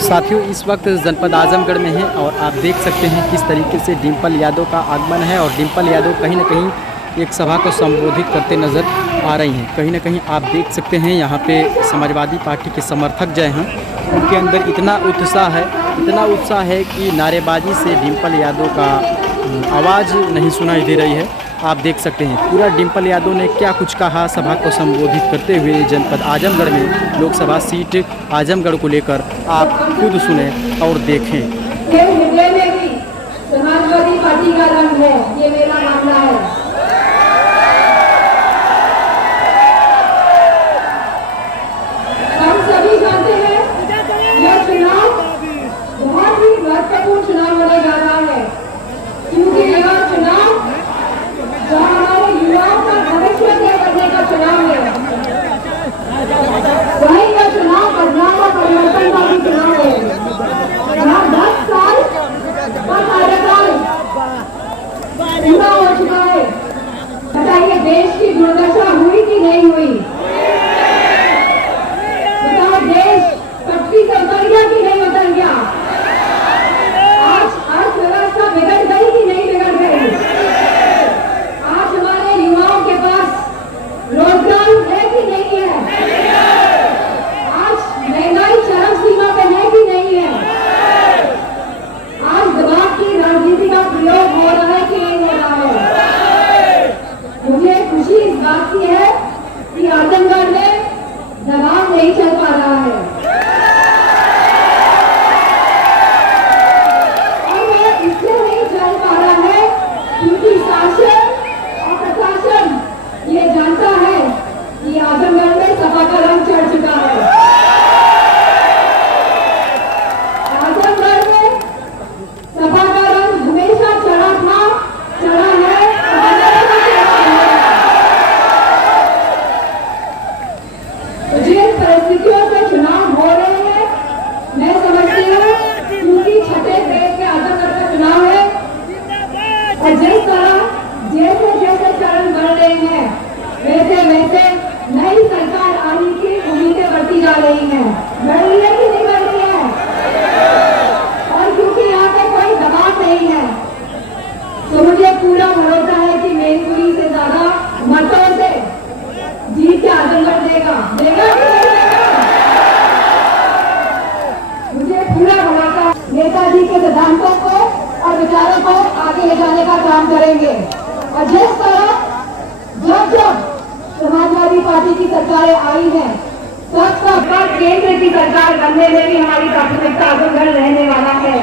साथियों, इस वक्त जनपद आजमगढ़ में हैं और आप देख सकते हैं किस तरीके से डिम्पल यादव का आगमन है। और डिम्पल यादव कहीं ना कहीं एक सभा को संबोधित करते नज़र आ रही हैं। कहीं ना कहीं आप देख सकते हैं यहाँ पे समाजवादी पार्टी के समर्थक जो हैं उनके अंदर इतना उत्साह है कि नारेबाजी से डिम्पल यादव का आवाज़ नहीं सुनाई दे रही है। आप देख सकते हैं पूरा डिम्पल यादव ने क्या कुछ कहा सभा को संबोधित करते हुए जनपद आजमगढ़ में लोकसभा सीट आजमगढ़ को लेकर। आप खुद सुने और देखें। हृदय में भी समाजवादी पार्टी का रंग है, ये मेरा मानना है। हम सभी जानते हैं यह चुनाव बहुत ही महत्वपूर्ण चुनाव होने जा रहा है, क्योंकि यह चुनाव जो हमारे युवाओं का भविष्य तय करने का चुनाव है, वही यह चुनाव बदलाव और परिवर्तन का भी चुनाव है। यहाँ 10 साल का कार्यकाल पूरा हो चुका है। बताइए देश की दुर्दशा हुई कि नहीं हुई? बताओ देश पटरी से उतर गया कि नहीं उतर गया? आज अर्थव्यवस्था बिगड़ गई कि नहीं बिगड़ गई? आज हमारे युवाओं के पास रोजगार है कि नहीं है? आज महंगाई चरम सीमा पे है कि नहीं है? आज दबाव की राजनीति का प्रयोग हो रहा है कि नहीं हो रहा है? मुझे खुशी इस बात की है कि आजमगढ़ में दबाव नहीं चल पा रहा है। और वह इसलिए नहीं चल पा रहा है क्योंकि शासन और प्रशासन ये जानता है कि आजमगढ़ में सपा का रंग चढ़ चुका है। आजमगढ़ में सपा का रंग हमेशा चढ़ा था, चढ़ा है, तो जिन परिस्थितियों से चुनाव हो रहे हैं, मैं समझती हूँ क्योंकि छठे फेज के आजमगढ़ का चुनाव है और जिस तरह जैसे जैसे चरण बढ़ रहे हैं वैसे वैसे नई सरकार आने की उम्मीदें बढ़ती जा रही हैं। बढ़ रही है कि नहीं बढ़ रही है? और क्योंकि यहाँ पे कोई दबाव नहीं है तो मुझे पूरा भरोसा है कि मैनपुरी से ज्यादा मतों से जीत के आजमगढ़ देगा कि नहीं देगा? मुझे पूरा भरोसा नेताजी के सिद्धांतों को और विचारों को आगे ले जाने का काम करेंगे। और जिस तरह जब समाजवादी पार्टी की सरकारें आई हैं तब केंद्र की सरकार बनने में भी हमारी प्राथमिकता आजमगढ़ रहने वाला है।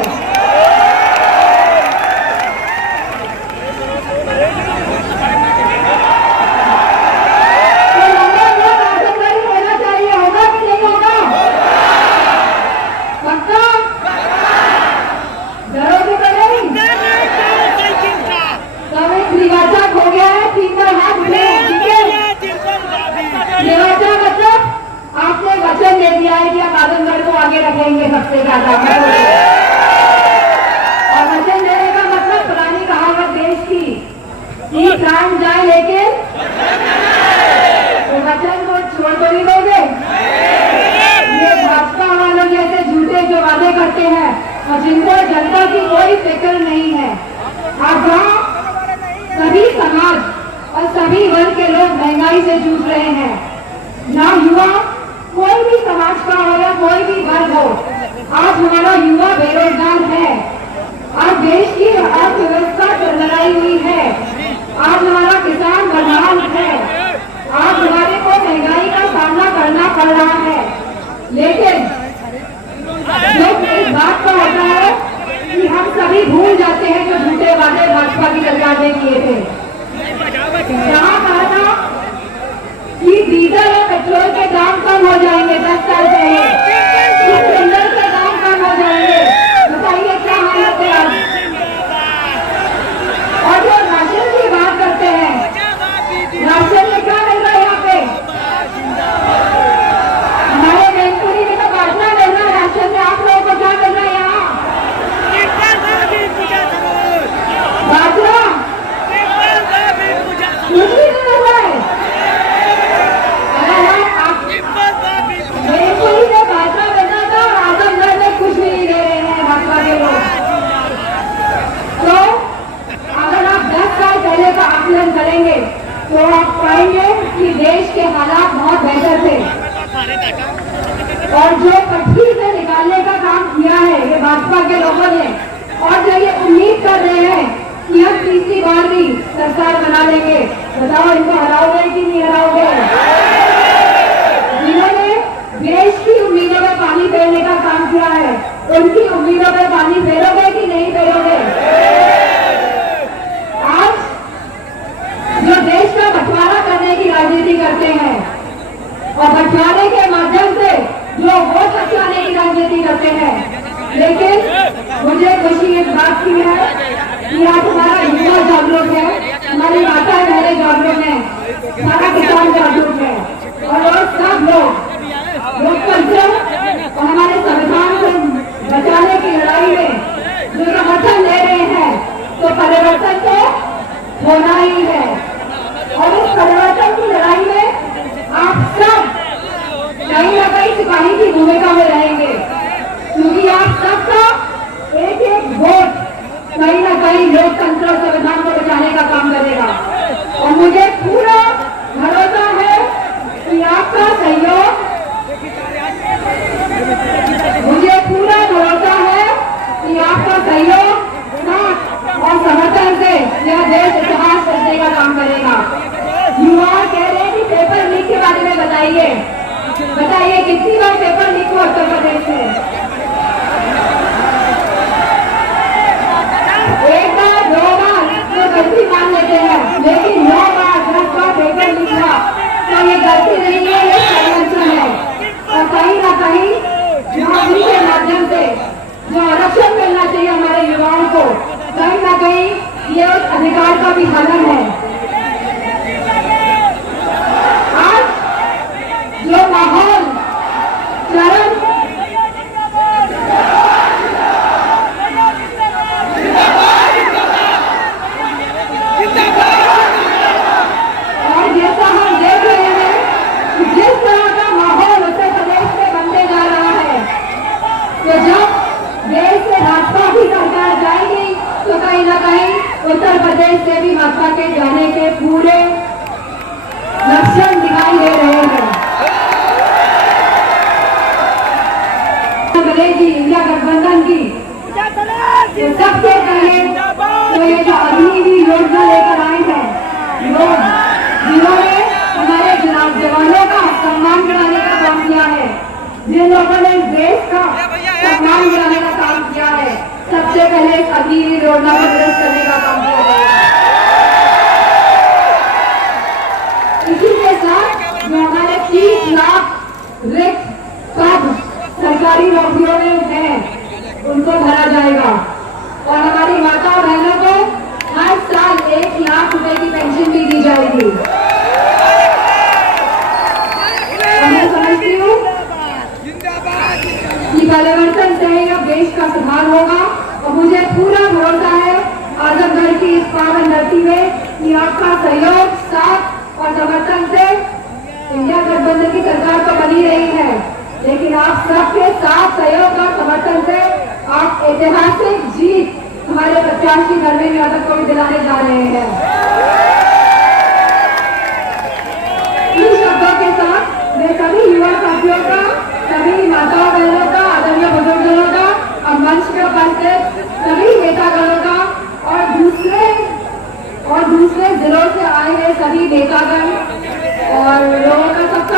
आपने वचन दे दिया है कि आप आजमगढ़ को आगे रखेंगे सबसे ज्यादा, और वचन देने का मतलब पुरानी कहावत देश की कि प्राण जाए लेकिन तो वचन को छोड़ तो नहीं दोगे? ये भाजपा वालों जैसे झूठे जो वादे करते हैं और जिनको जनता की कोई फिक्र नहीं है। अब सभी समाज और सभी वर्ग के लोग महंगाई से जूझ रहे हैं। ना युवा, कोई भी समाज का हो या कोई भी वर्ग हो, आज हमारा युवा बेरोजगार है। आज देश की अर्थव्यवस्था चरमराई हुई है। आज हमारा किसान बदहाल है। आज हमारे को महंगाई का सामना करना पड़ रहा है। लेकिन जो इस बात का होता है कि हम सभी भूल जाते हैं जो झूठे वादे भाजपा की सरकार ने किए थे। जहाँ कहा था कि डीजल और पेट्रोल के दाम कम हो जाएंगे 10 साल पहले, सिलेंडर के दाम कम हो जाएंगे। बताइए क्या हालत है आज? और जो राशन की बात करते हैं, राशन में क्या मिल रहा है? यहाँ पे हमारे मैनपुरी में तो बाजना मिल रहा है राशन में। आप लोगों को क्या मिल रहा है यहाँ? बाजरा कुछ भी नहीं मिल रहा है। मैनपुरी में सरकार बना लेंगे। बताओ इनको हराओगे कि नहीं हराओगे? जिन्होंने देश की उम्मीदों में पानी फेरने का काम किया है, उनकी उम्मीदों में पानी फेरोगे कि नहीं फेरोगे? आज जो देश का बंटवारा करने की राजनीति करते हैं और बंटवारे के माध्यम से जो वोट बचाने की राजनीति करते हैं, लेकिन मुझे खुशी इस बात की है कि आज हमारा युवा जागरूक है, हमारी माता बहनें जागरूक है, सारा किसान जागरूक है और सब लोग लोकतंत्र और हमारे संविधान को बचाने की लड़ाई में जो समर्थन ले रहे हैं, तो परिवर्तन तो होना ही है। और इस परिवर्तन की लड़ाई में आप सब कहीं न कहीं सिपाही की भूमिका में रहेंगे, क्योंकि आप सबका एक एक वोट कहीं न कहीं लोकतंत्र और संविधान को बचाने का काम करेगा। और मुझे पूरा भरोसा है कि आपका सहयोग, मुझे पूरा भरोसा है कि आपका सहयोग और समर्थन से यह देश इतिहास रचने का काम करेगा। युवा कह रहे हैं कि पेपर लीक के बारे में बताइए, बताइए कितनी बार पेपर लीक हुआ उत्तर प्रदेश में? एक बार, दो बार तो गलती मान लेते हैं, लेकिन 9 बार 10 बार पेपर लीक हुआ तो ये गलती नहीं है, ये षड्यंत्र है। और कहीं ना कहीं नौकरी के माध्यम से जो आरक्षण मिलना चाहिए हमारे युवाओं को, कहीं ना कहीं ये उस अधिकार का भी हनन है। आज जो माहौल चरम और जैसा हम देख रहे हैं कि जिस तरह का माहौल उत्तर प्रदेश में बनते जा रहा है, तो जब देश से भाजपा की सरकार जाएगी तो कहीं ना कहीं उत्तर प्रदेश से भी भाजपा के जाने के पूरे लक्षण दिखाई दे रहे हैं। बनेगी इंडिया गठबंधन की, तो सबसे पहले तो ये जो अभी भी योजना लेकर आए हैं लोग, जिन्होंने हमारे जवानों का सम्मान कराने का काम किया है, जिन लोगों ने देश का सम्मान कराने का काम किया है, सबसे पहले इस अभी योजना को दुरुस्त करने का काम किया जाएगा। इसी के साथ जो हमारे 30 लाख रिक्त पद सरकारी नौकरियों में हैं, उनको भरा जाएगा और हमारी माता और बहनों को हर साल 1 लाख रुपए की पेंशन भी दी जाएगी। मैं समझती हूँ कि परिवर्तन से ही अब देश का सुधार होगा और मुझे पूरा भरोसा है आजमगढ़ की इस पावन धरती में कि आपका सहयोग, साथ और समर्थन से इंडिया गठबंधन की सरकार तो बनी रही है, लेकिन आप सबके साथ सहयोग और समर्थन से आप ऐतिहासिक जीत हमारे प्रत्याशी धर्मेंद्र यादव को भी दिलाने जा रहे हैं। इन शब्दों के साथ मैं सभी युवा साथियों का, सभी माताओं बहनों का, आदरणीय बुजुर्गों का और मंच पे उपस्थित सभी नेतागणों का और दूसरे जिलों से आए हैं सभी नेतागण और लोगों का सबका